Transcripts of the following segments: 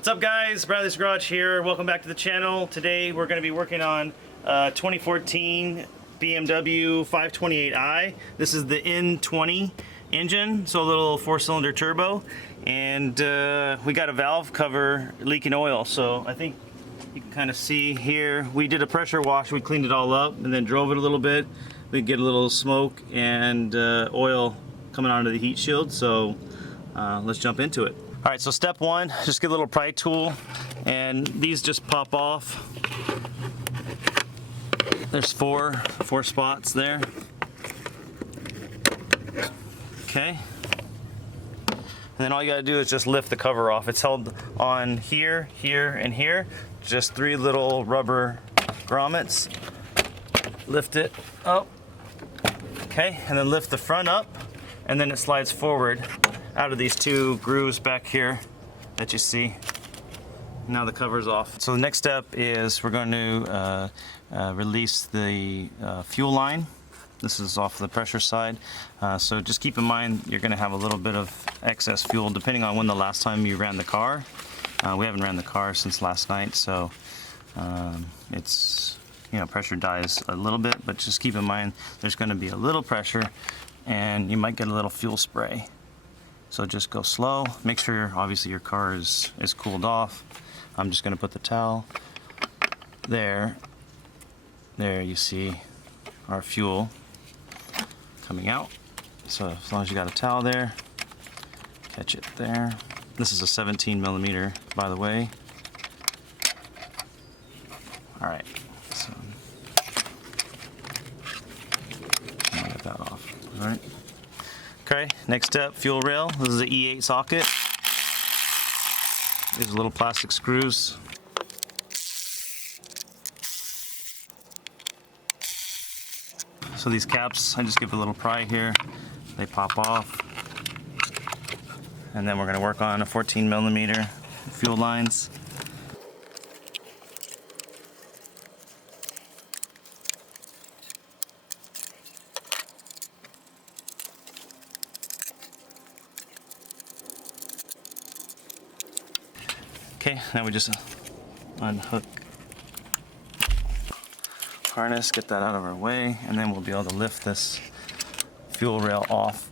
What's up guys, Bradley's Garage here. Welcome back to the channel. Today we're going to be working on 2014 BMW 528i. This is the N20 engine, so a little 4-cylinder turbo, and we got a valve cover leaking oil. So I think you can kind of see here, we did a pressure wash, we cleaned it all up and then drove it a little bit. We get a little smoke and oil coming onto the heat shield, so let's jump into it. All right, so step one, just get a little pry tool, and these just pop off. There's four spots there. Okay. And then all you gotta do is just lift the cover off. It's held on here, here, and here. Just 3 little rubber grommets. Lift it up. Okay, and then lift the front up, and then it slides forward out of these 2 grooves back here that you see. Now the cover's off. So the next step is we're going to release the fuel line. This is off the pressure side. So just keep in mind you're going to have a little bit of excess fuel depending on when the last time you ran the car. We haven't ran the car since last night, so it's, you know, pressure dies a little bit, but just keep in mind there's going to be a little pressure and you might get a little fuel spray. So just go slow. Make sure obviously your car is cooled off. I'm just going to put the towel there. There you see our fuel coming out. So as long as you got a towel there, catch it there. This is a 17 millimeter, by the way. All right. So I'll get that off. All right. Okay, next step, fuel rail. This is an E8 socket. These are little plastic screws. So these caps, I just give a little pry here. They pop off. And then we're gonna work on a 14 millimeter fuel lines. Okay, now we just unhook harness, get that out of our way, and then we'll be able to lift this fuel rail off.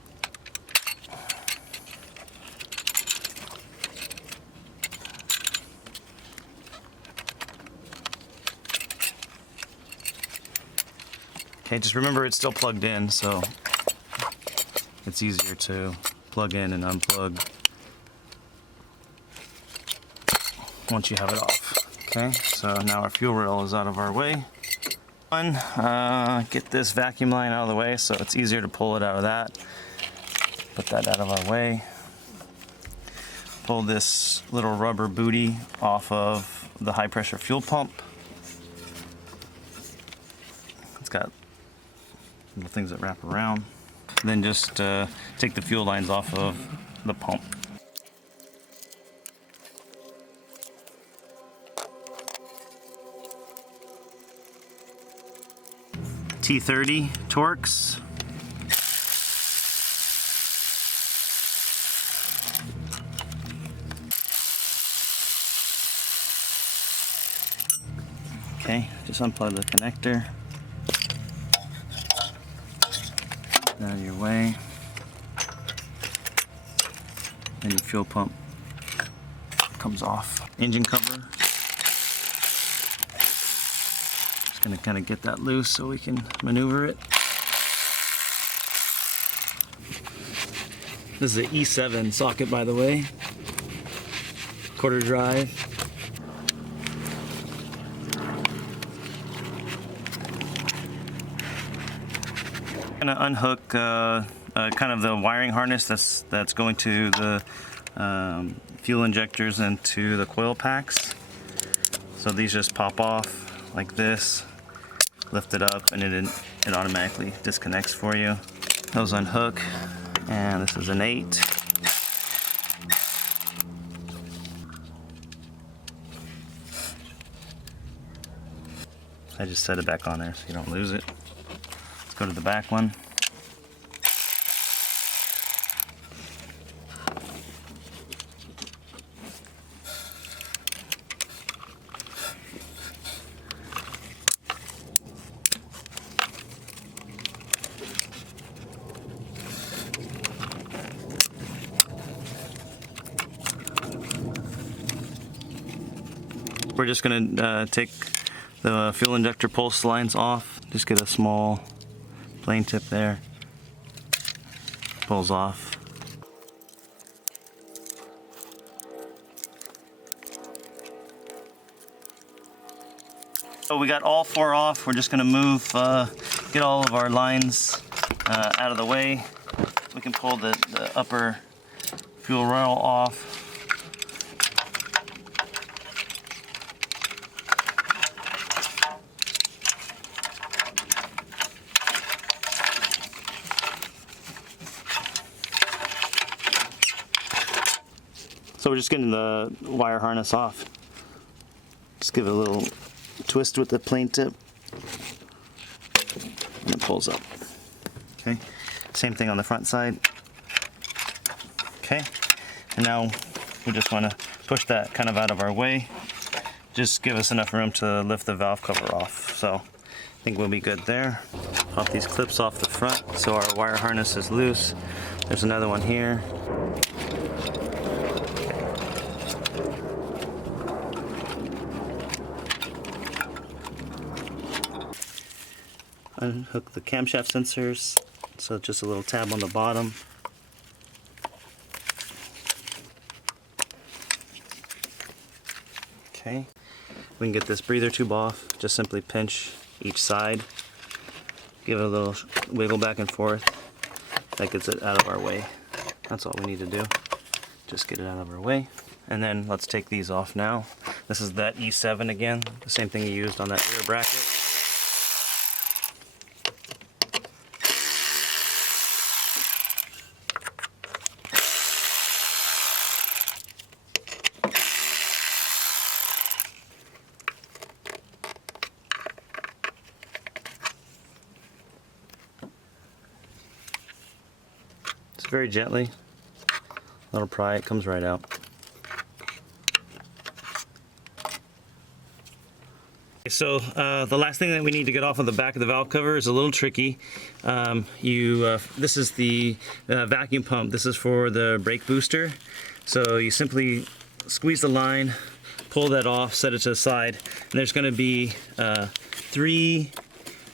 Okay, just remember it's still plugged in, so it's easier to plug in and unplug once you have it off. Okay, so now our fuel rail is out of our way. Get this vacuum line out of the way so it's easier to pull it out of that. Put that out of our way. Pull this little rubber booty off of the high pressure fuel pump. It's got little things that wrap around. And then just take the fuel lines off of the pump. T30 Torx. Okay, just unplug the connector. Out of your way. And your fuel pump comes off. Engine cover. Going to kind of get that loose so we can maneuver it. This is an E7 socket, by the way. Quarter drive. I'm going to unhook kind of the wiring harness that's going to the fuel injectors and to the coil packs. So these just pop off like this. Lift it up and it automatically disconnects for you. Those unhook, and this is an 8. I just set it back on there so you don't lose it. Let's go to the back one. we're just gonna take the fuel injector pulse lines off. Just get a small plain tip there. Pulls off. So we got all 4 off. We're just gonna move, get all of our lines out of the way. We can pull the upper fuel rail off. So we're just getting the wire harness off. Just give it a little twist with the plain tip, and it pulls up. Okay, same thing on the front side. Okay, and now we just want to push that kind of out of our way. Just give us enough room to lift the valve cover off. So I think we'll be good there. Pop these clips off the front so our wire harness is loose. There's another one here. Unhook the camshaft sensors, so just a little tab on the bottom. Okay, we can get this breather tube off. Just simply pinch each side, give it a little wiggle back and forth. That gets it out of our way. That's all we need to do. Just get it out of our way. And then let's take these off now. This is that E7 again, the same thing you used on that rear bracket. Very gently, let it pry, it comes right out. So the last thing that we need to get off of the back of the valve cover is a little tricky. This is the vacuum pump. This is for the brake booster. So you simply squeeze the line, pull that off, set it to the side, and there's going to be 3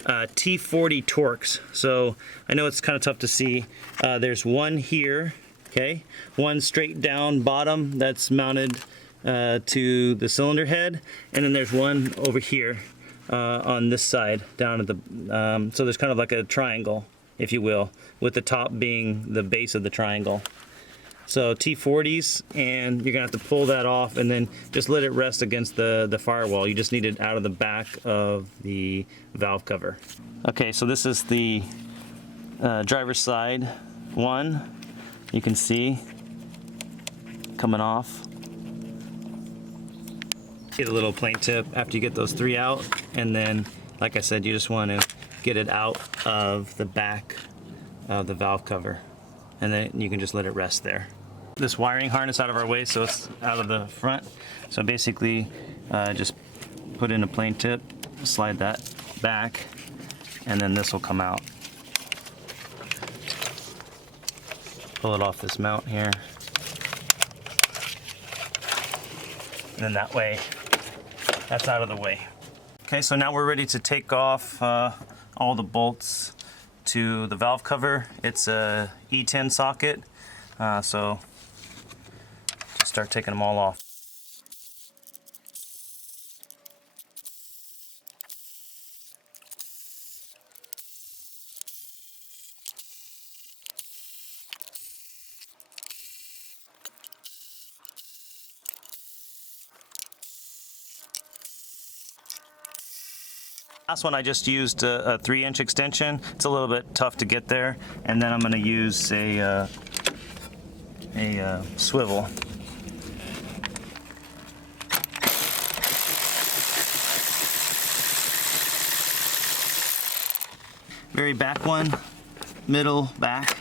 T40 Torx. So I know it's kind of tough to see. There's one here, okay, one straight down bottom that's mounted to the cylinder head, and then there's one over here on this side down at the so there's kind of like a triangle, if you will, with the top being the base of the triangle. So T40s, and you're gonna have to pull that off and then just let it rest against the firewall. You just need it out of the back of the valve cover. Okay, so this is the driver's side one. You can see coming off. Get a little plain tip after you get those 3 out, and then, like I said, you just want to get it out of the back of the valve cover, and then you can just let it rest there. This wiring harness out of our way, so it's out of the front. So basically, just put in a plain tip, slide that back, and then this will come out. Pull it off this mount here. And then that way, that's out of the way. Okay, so now we're ready to take off all the bolts to the valve cover. It's a E10 socket, so just start taking them all off. Last one I just used a 3-inch extension. It's a little bit tough to get there, and then I'm going to use a swivel. Very back one, middle, back.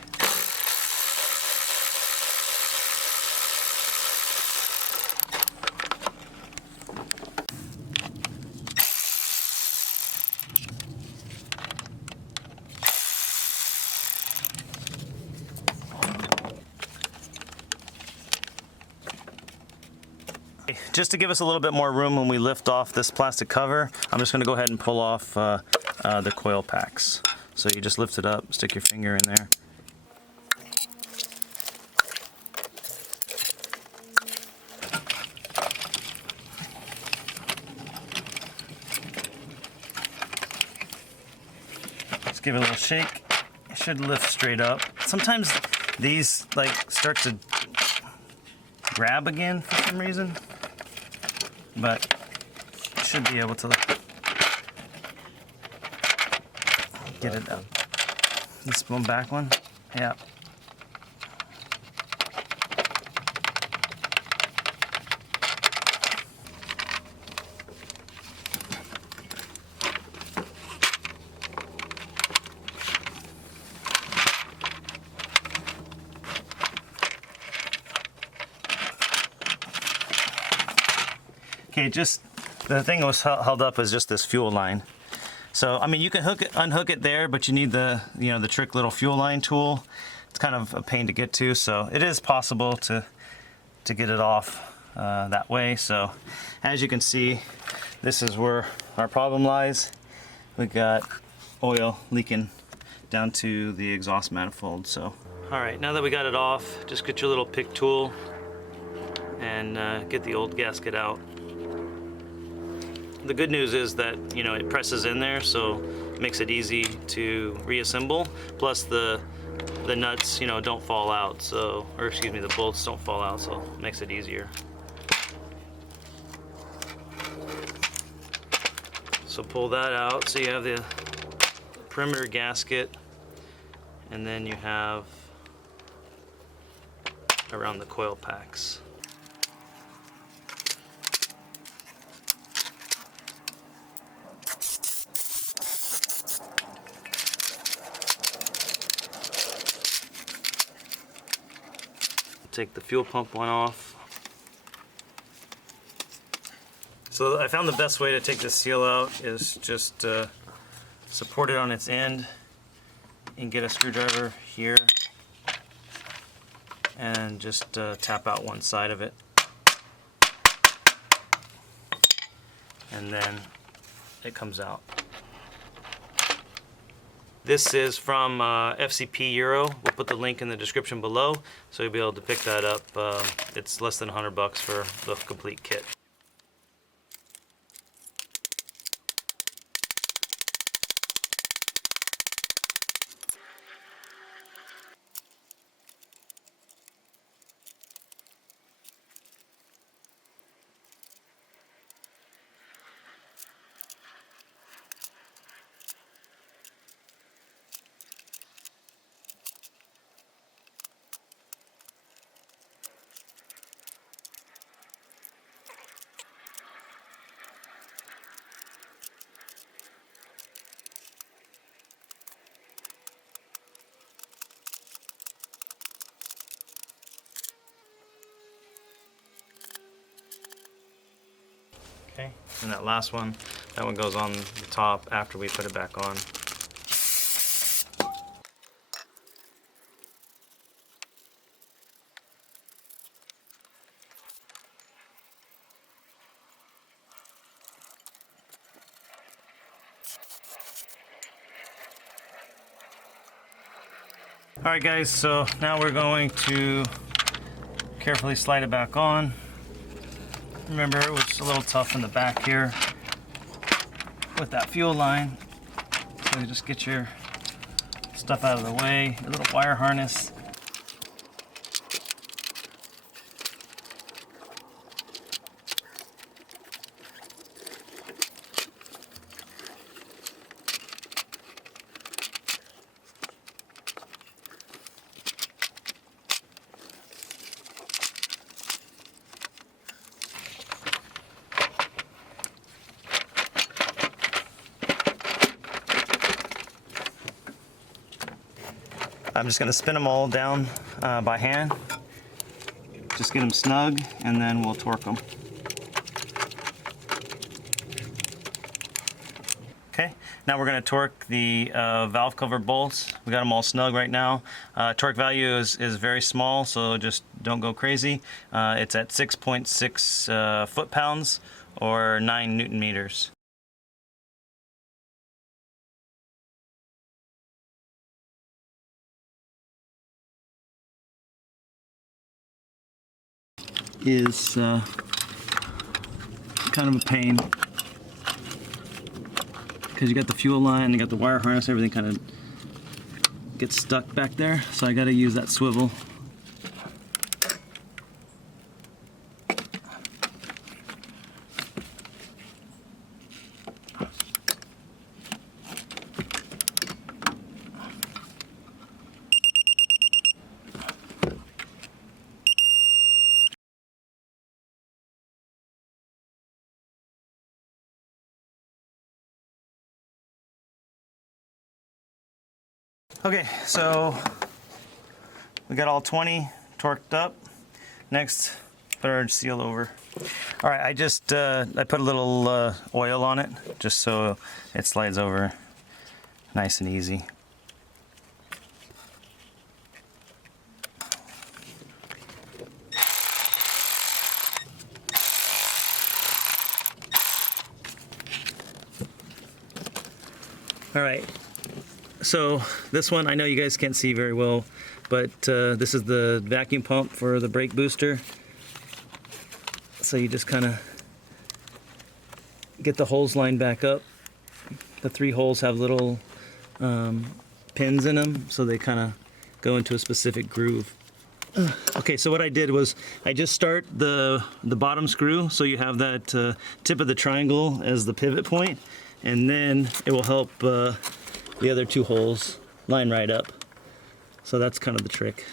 Just to give us a little bit more room when we lift off this plastic cover, I'm just going to go ahead and pull off the coil packs. So you just lift it up, stick your finger in there. Just give it a little shake. It should lift straight up. Sometimes these like start to grab again for some reason, but should be able to get it up. This one back one, yeah. Okay, just the thing that was held up is just this fuel line. So I mean, you can unhook it there, but you need the the trick little fuel line tool. It's kind of a pain to get to, so it is possible to get it off that way. So as you can see, this is where our problem lies. We got oil leaking down to the exhaust manifold. So all right, now that we got it off, just get your little pick tool and get the old gasket out. The good news is that it presses in there, so it makes it easy to reassemble. Plus the nuts don't fall out, so, or excuse me, the bolts don't fall out, so it makes it easier. So pull that out. So you have the perimeter gasket, and then you have around the coil packs. Take the fuel pump one off. So I found the best way to take this seal out is just support it on its end and get a screwdriver here and just tap out one side of it, and then it comes out. This is from FCPEURO. We'll put the link in the description below, so you'll be able to pick that up. It's less than $100 for the complete kit. Okay, and that last one, that one goes on the top after we put it back on. All right guys, so now we're going to carefully slide it back on. Remember, it was a little tough in the back here with that fuel line. So you just get your stuff out of the way, your little wire harness. I'm just going to spin them all down by hand. Just get them snug, and then we'll torque them. Okay, now we're going to torque the valve cover bolts. We got them all snug right now. Torque value is very small, so just don't go crazy. It's at 6.6 foot-pounds or 9 Newton meters. Is kind of a pain because you got the fuel line, you got the wire harness, everything kind of gets stuck back there, so I got to use that swivel. Okay, so we got all 20 torqued up. Next, put our seal over. All right, I put a little oil on it just so it slides over nice and easy. All right. So this one, I know you guys can't see very well, but this is the vacuum pump for the brake booster. So you just kind of get the hose lined back up. The 3 holes have little pins in them, so they kind of go into a specific groove. Okay, so what I did was I just start the bottom screw, so you have that tip of the triangle as the pivot point, and then it will help the other 2 holes line right up. So that's kind of the trick.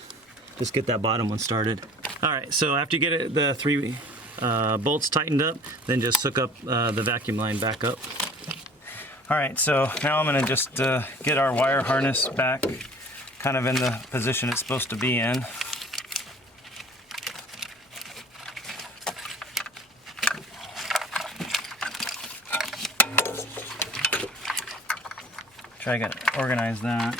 Just get that bottom one started. All right, so after you get the 3 bolts tightened up, then just hook up the vacuum line back up. All right, so now I'm gonna just get our wire harness back kind of in the position it's supposed to be in. Try to organize that.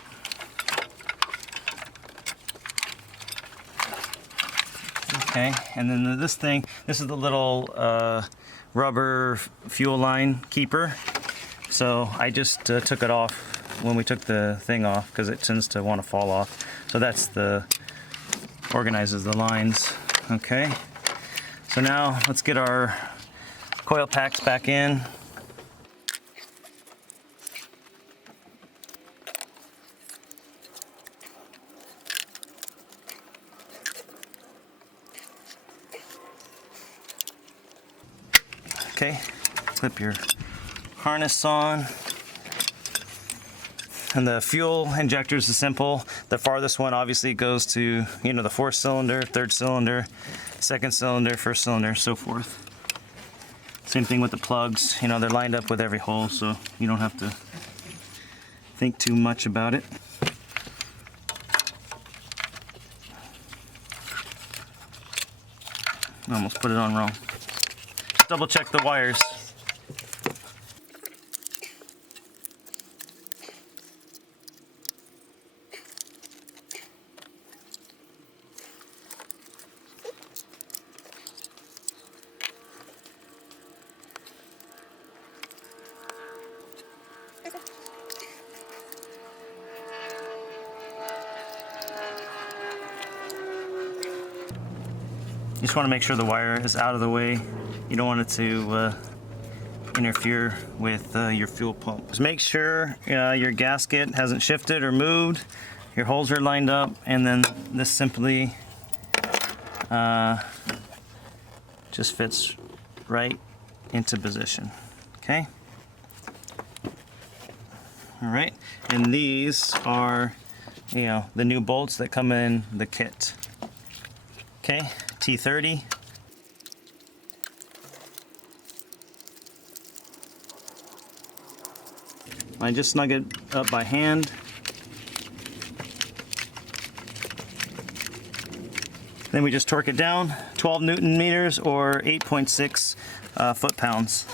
Okay, and then this is the little rubber fuel line keeper. So I just took it off when we took the thing off because it tends to want to fall off. So that's organizes the lines. Okay, so now let's get our coil packs back in. Okay, clip your harness on. And the fuel injectors is simple. The farthest one obviously goes to, you know, the 4th cylinder, 3rd cylinder, 2nd cylinder, 1st cylinder, so forth. Same thing with the plugs. You know, they're lined up with every hole, so you don't have to think too much about it. I almost put it on wrong. Double check the wires. You just want to make sure the wire is out of the way. You don't want it to interfere with your fuel pump. Just make sure your gasket hasn't shifted or moved, your holes are lined up, and then this simply just fits right into position. Okay? All right, and these are, you know, the new bolts that come in the kit. Okay, T30. I just snug it up by hand. Then we just torque it down, 12 Newton meters or 8.6 foot-pounds.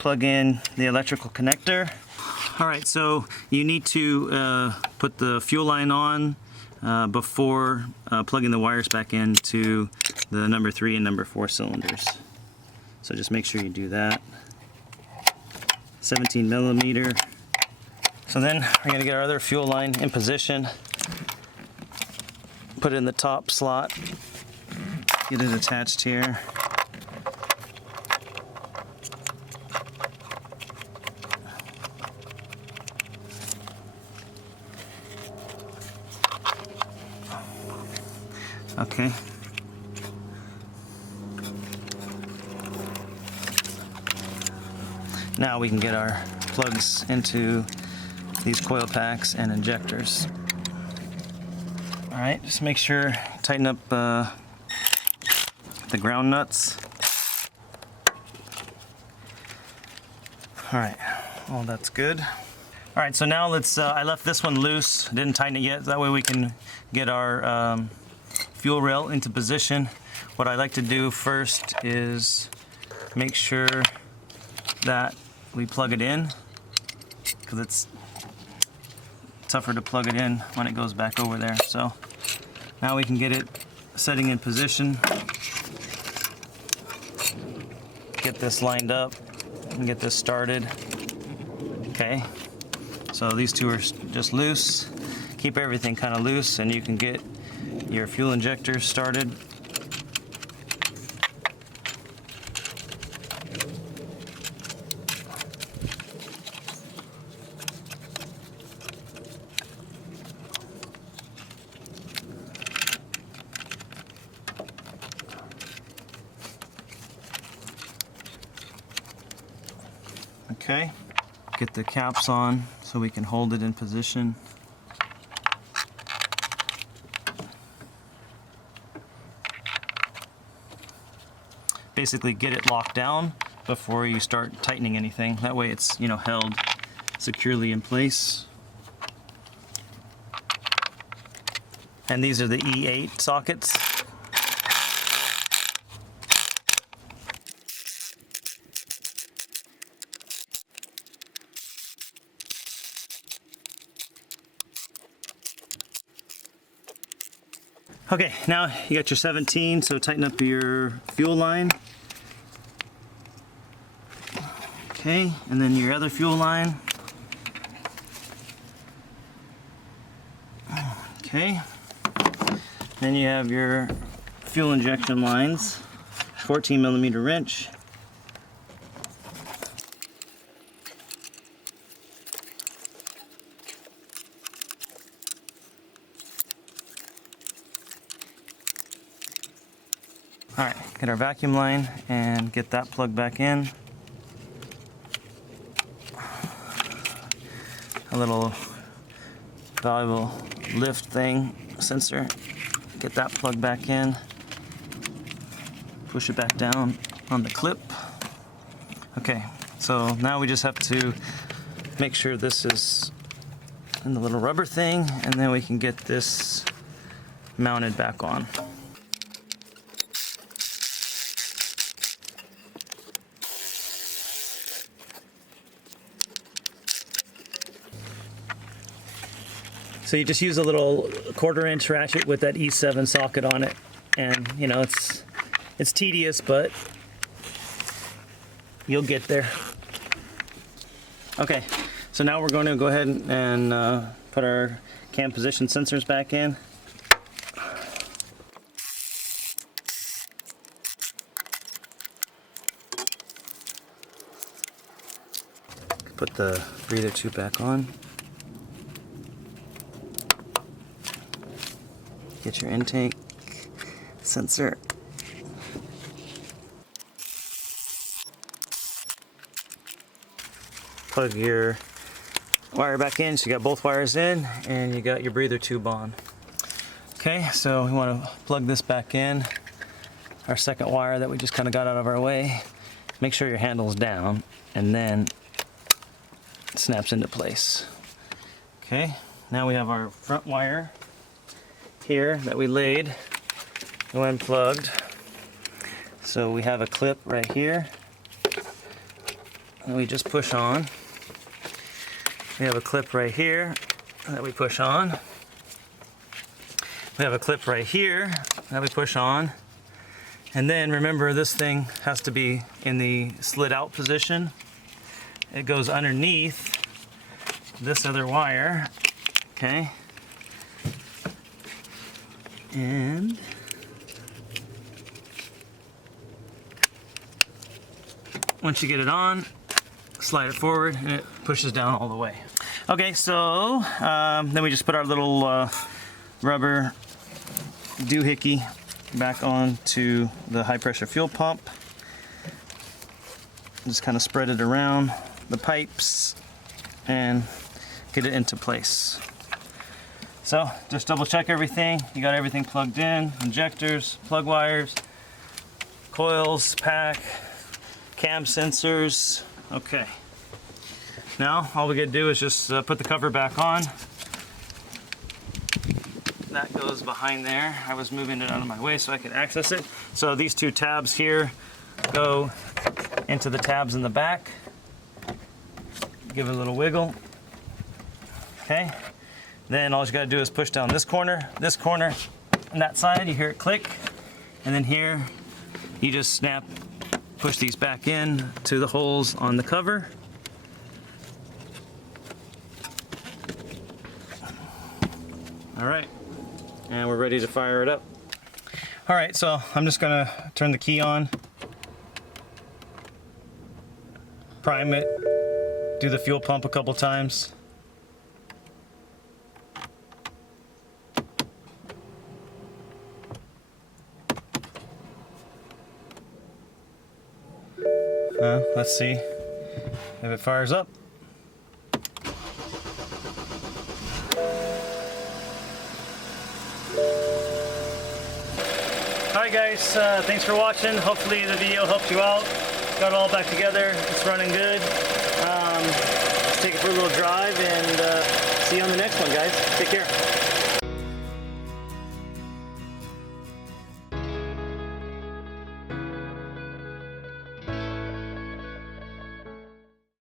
plug in the electrical connector. All right, so you need to put the fuel line on before plugging the wires back into the number 3 and number 4 cylinders. So just make sure you do that. 17 millimeter. So then we're gonna get our other fuel line in position. Put it in the top slot. Get it attached here. Okay. Now we can get our plugs into these coil packs and injectors. All right, just make sure, tighten up the ground nuts. All right, well, that's good. All right, so now let's, I left this one loose, didn't tighten it yet, that way we can get our fuel rail into position. What I like to do first is make sure that we plug it in, because it's tougher to plug it in when it goes back over there. So now we can get it setting in position, get this lined up and get this started. Okay, so these two are just loose. Keep everything kind of loose and you can get your fuel injector started. Okay, get the caps on so we can hold it in position. Basically get it locked down before you start tightening anything. That way it's, you know, held securely in place. And these are the E8 sockets. Okay, now you got your 17, so tighten up your fuel line. Okay, and then your other fuel line. Okay, then you have your fuel injection lines, 14 millimeter wrench. All right, get our vacuum line and get that plugged back in. A little valuable lift thing, sensor. Get that plugged back in. Push it back down on the clip. Okay, so now we just have to make sure this is in the little rubber thing, and then we can get this mounted back on. So you just use a little 1/4 inch ratchet with that E7 socket on it, and you know it's tedious, but you'll get there. Okay, so now we're going to go ahead and put our cam position sensors back in. Put the breather tube back on. Get your intake sensor. Plug your wire back in, so you got both wires in and you got your breather tube on. Okay, so we want to plug this back in, our second wire that we just kind of got out of our way. Make sure your handle's down and then it snaps into place. Okay, now we have our front wire here that we laid when plugged. So we have a clip right here, and we just push on. We have a clip right here that we push on. We have a clip right here that we push on. And then remember, this thing has to be in the slid out position. It goes underneath this other wire, okay? And once you get it on, slide it forward and it pushes down all the way. Okay, so then we just put our little rubber doohickey back onto the high pressure fuel pump. Just kind of spread it around the pipes and get it into place. So just double check everything. You got everything plugged in, injectors, plug wires, coils, pack, cam sensors. Okay. Now all we gotta do is just put the cover back on. That goes behind there. I was moving it out of my way so I could access it. So these two tabs here go into the tabs in the back. Give it a little wiggle. Okay. Then all you gotta do is push down this corner, and that side. You hear it click. And then here, you just push these back in to the holes on the cover. All right. And we're ready to fire it up. All right, so I'm just gonna turn the key on, prime it, do the fuel pump a couple times. Let's see if it fires up. Alright guys, thanks for watching. Hopefully the video helped you out. Got it all back together. It's running good. Let's take it for a little drive and see you on the next one, guys. Take care.